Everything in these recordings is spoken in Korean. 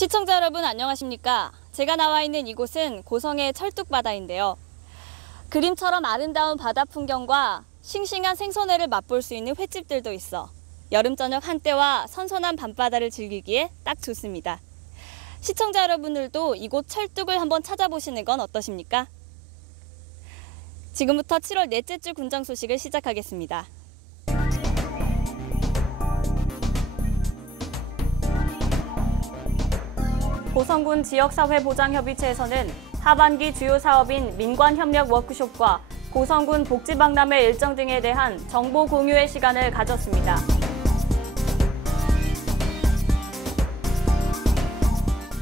시청자 여러분 안녕하십니까? 제가 나와 있는 이곳은 고성의 철뚝바다인데요. 그림처럼 아름다운 바다 풍경과 싱싱한 생선회를 맛볼 수 있는 횟집들도 있어 여름 저녁 한때와 선선한 밤바다를 즐기기에 딱 좋습니다. 시청자 여러분들도 이곳 철뚝을 한번 찾아보시는 건 어떠십니까? 지금부터 7월 넷째 주 군정 소식을 시작하겠습니다. 고성군 지역사회보장협의체에서는 하반기 주요 사업인 민관협력 워크숍과 고성군 복지박람회 일정 등에 대한 정보 공유의 시간을 가졌습니다.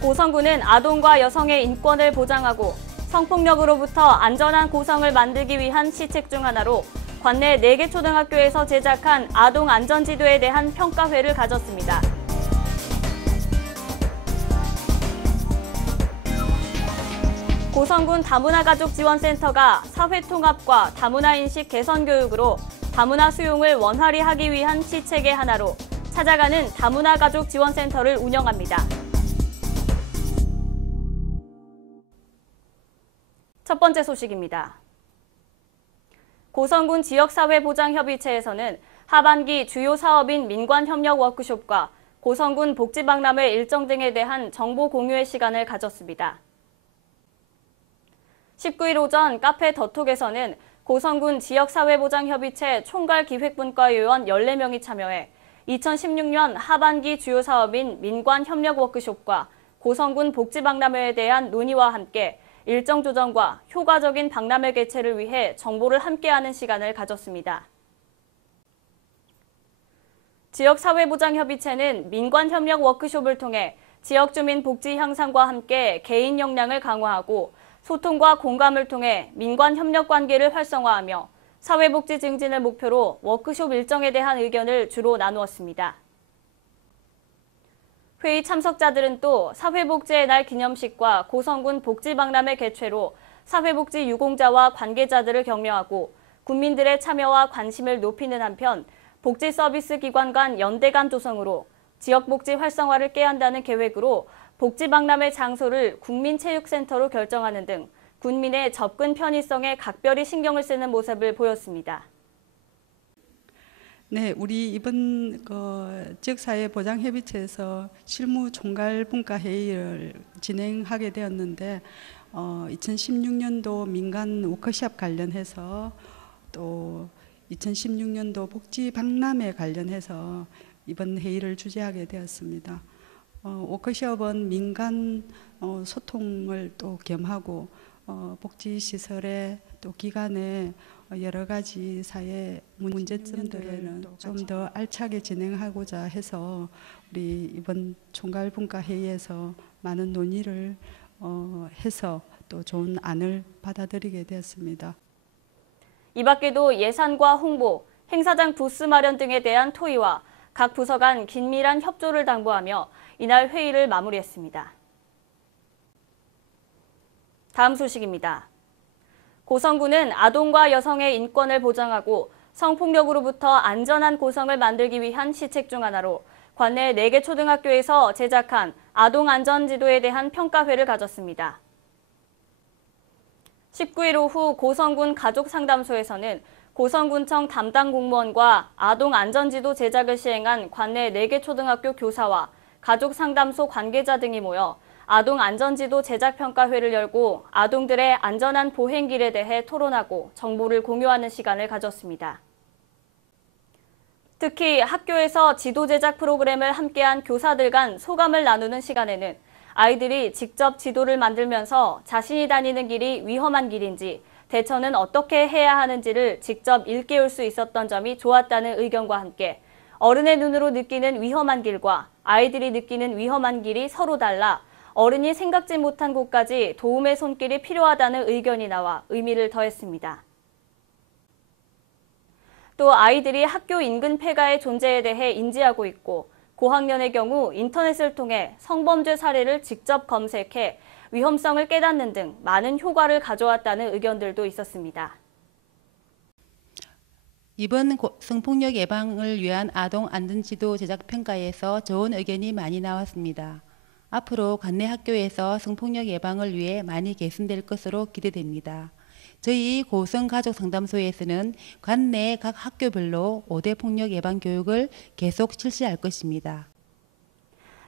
고성군은 아동과 여성의 인권을 보장하고 성폭력으로부터 안전한 고성을 만들기 위한 시책 중 하나로 관내 4개 초등학교에서 제작한 아동 안전지도에 대한 평가회를 가졌습니다. 고성군 다문화가족지원센터가 사회통합과 다문화인식 개선 교육으로 다문화 수용을 원활히 하기 위한 시책의 하나로 찾아가는 다문화가족지원센터를 운영합니다. 첫 번째 소식입니다. 고성군 지역사회보장협의체에서는 하반기 주요 사업인 민관협력 워크숍과 고성군 복지박람회 일정 등에 대한 정보 공유의 시간을 가졌습니다. 19일 오전 카페 더톡에서는 고성군 지역사회보장협의체 총괄기획분과 요원 14명이 참여해 2016년 하반기 주요 사업인 민관협력 워크숍과 고성군 복지박람회에 대한 논의와 함께 일정 조정과 효과적인 박람회 개최를 위해 정보를 함께하는 시간을 가졌습니다. 지역사회보장협의체는 민관협력 워크숍을 통해 지역주민 복지 향상과 함께 개인 역량을 강화하고 소통과 공감을 통해 민관 협력 관계를 활성화하며 사회복지 증진을 목표로 워크숍 일정에 대한 의견을 주로 나누었습니다. 회의 참석자들은 또 사회복지의 날 기념식과 고성군 복지박람회 개최로 사회복지 유공자와 관계자들을 격려하고 국민들의 참여와 관심을 높이는 한편 복지 서비스 기관 간 연대 간 조성으로 지역복지 활성화를 꾀한다는 계획으로 복지박람회 장소를 국민체육센터로 결정하는 등 군민의 접근 편의성에 각별히 신경을 쓰는 모습을 보였습니다. 네, 우리 이번 지역사회보장협의체에서 실무 총괄분과 회의를 진행하게 되었는데 2016년도 민간 워크숍 관련해서 또 2016년도 복지박람회 관련해서 이번 회의를 주재하게 되었습니다. 워크숍은 민간 소통을 또 겸하고 복지시설에 또 기관에 여러 가지 사회 문제점들을 좀 더 알차게 진행하고자 해서 우리 이번 총괄분과 회의에서 많은 논의를 해서 또 좋은 안을 받아들이게 되었습니다. 이 밖에도 예산과 홍보, 행사장 부스 마련 등에 대한 토의와 각 부서 간 긴밀한 협조를 당부하며 이날 회의를 마무리했습니다. 다음 소식입니다. 고성군은 아동과 여성의 인권을 보장하고 성폭력으로부터 안전한 고성을 만들기 위한 시책 중 하나로 관내 4개 초등학교에서 제작한 아동 안전지도에 대한 평가회를 가졌습니다. 19일 오후 고성군 가족상담소에서는 고성군청 담당 공무원과 아동 안전지도 제작을 시행한 관내 4개 초등학교 교사와 가족상담소 관계자 등이 모여 아동 안전지도 제작 평가회를 열고 아동들의 안전한 보행길에 대해 토론하고 정보를 공유하는 시간을 가졌습니다. 특히 학교에서 지도 제작 프로그램을 함께한 교사들 간 소감을 나누는 시간에는 아이들이 직접 지도를 만들면서 자신이 다니는 길이 위험한 길인지 대처는 어떻게 해야 하는지를 직접 일깨울 수 있었던 점이 좋았다는 의견과 함께 어른의 눈으로 느끼는 위험한 길과 아이들이 느끼는 위험한 길이 서로 달라 어른이 생각지 못한 곳까지 도움의 손길이 필요하다는 의견이 나와 의미를 더했습니다. 또 아이들이 학교 인근 폐가의 존재에 대해 인지하고 있고 고학년의 경우 인터넷을 통해 성범죄 사례를 직접 검색해 위험성을 깨닫는 등 많은 효과를 가져왔다는 의견들도 있었습니다. 이번 성폭력 예방을 위한 아동 안전지도 제작 평가에서 좋은 의견이 많이 나왔습니다. 앞으로 관내 학교에서 성폭력 예방을 위해 많이 개선될 것으로 기대됩니다. 저희 고성가족상담소에서는 관내 각 학교별로 5대 폭력 예방 교육을 계속 실시할 것입니다.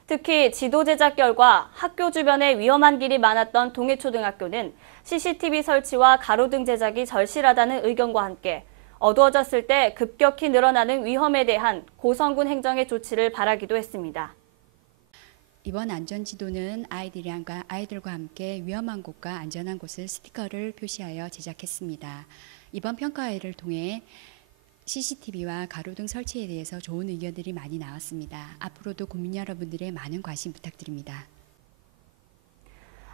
특히 지도 제작 결과 학교 주변에 위험한 길이 많았던 동해초등학교는 CCTV 설치와 가로등 제작이 절실하다는 의견과 함께 어두워졌을 때 급격히 늘어나는 위험에 대한 고성군 행정의 조치를 바라기도 했습니다. 이번 안전지도는 아이들과 함께 위험한 곳과 안전한 곳을 스티커를 표시하여 제작했습니다. 이번 평가회를 통해 CCTV와 가로등 설치에 대해서 좋은 의견들이 많이 나왔습니다. 앞으로도 국민 여러분들의 많은 관심 부탁드립니다.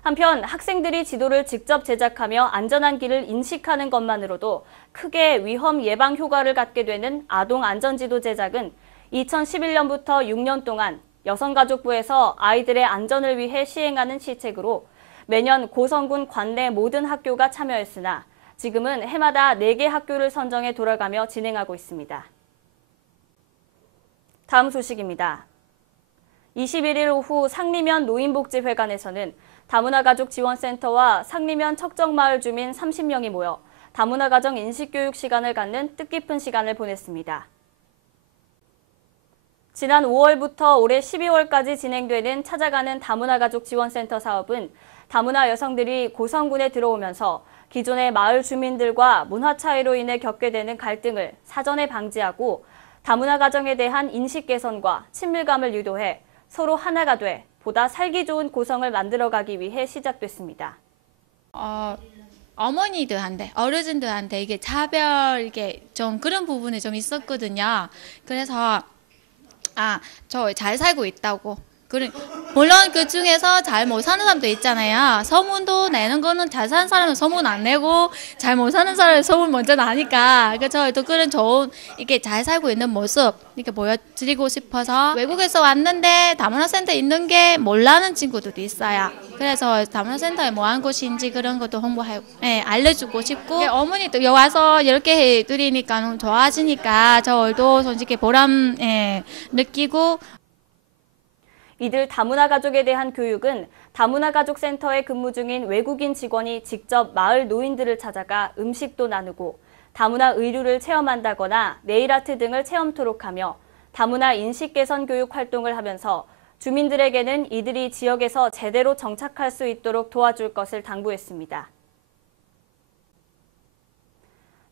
한편 학생들이 지도를 직접 제작하며 안전한 길을 인식하는 것만으로도 크게 위험 예방 효과를 갖게 되는 아동 안전지도 제작은 2011년부터 6년 동안 여성가족부에서 아이들의 안전을 위해 시행하는 시책으로 매년 고성군 관내 모든 학교가 참여했으나 지금은 해마다 4개 학교를 선정해 돌아가며 진행하고 있습니다. 다음 소식입니다. 21일 오후 상리면 노인복지회관에서는 다문화가족지원센터와 상리면 척정마을 주민 30명이 모여 다문화가정 인식교육 시간을 갖는 뜻깊은 시간을 보냈습니다. 지난 5월부터 올해 12월까지 진행되는 찾아가는 다문화가족지원센터 사업은 다문화 여성들이 고성군에 들어오면서 기존의 마을 주민들과 문화 차이로 인해 겪게 되는 갈등을 사전에 방지하고 다문화 가정에 대한 인식 개선과 친밀감을 유도해 서로 하나가 돼 보다 살기 좋은 고성을 만들어가기 위해 시작됐습니다. 어머니들한테, 어르신들한테 이게 차별, 이게 좀 그런 부분이 좀 있었거든요. 그래서 저 잘 살고 있다고. 물론 그 중에서 잘 못 사는 사람도 있잖아요. 소문도 내는 거는 잘 사는 사람은 소문 안 내고 잘 못 사는 사람은 소문 먼저 나니까. 그래서 저희도 그런 좋은 이게 잘 살고 있는 모습 이렇게 보여드리고 싶어서 외국에서 왔는데 다문화센터 있는 게 몰라는 친구들도 있어요. 그래서 다문화센터에 뭐 하는 곳인지 그런 것도 홍보하고 알려주고 싶고 어머니도 여기 와서 이렇게 해드리니까 너무 좋아하시니까 저희도 솔직히 보람 느끼고 이들 다문화 가족에 대한 교육은 다문화 가족센터에 근무 중인 외국인 직원이 직접 마을 노인들을 찾아가 음식도 나누고 다문화 의류를 체험한다거나 네일아트 등을 체험토록 하며 다문화 인식 개선 교육 활동을 하면서 주민들에게는 이들이 지역에서 제대로 정착할 수 있도록 도와줄 것을 당부했습니다.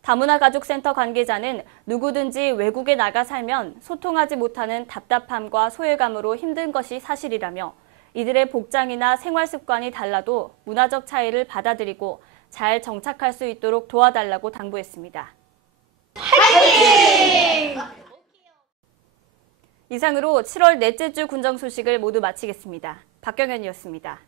다문화 가족센터 관계자는 누구든지 외국에 나가 살면 소통하지 못하는 답답함과 소외감으로 힘든 것이 사실이라며 이들의 복장이나 생활 습관이 달라도 문화적 차이를 받아들이고 잘 정착할 수 있도록 도와달라고 당부했습니다. 화이팅! 이상으로 7월 넷째 주 군정 소식을 모두 마치겠습니다. 박경현이었습니다.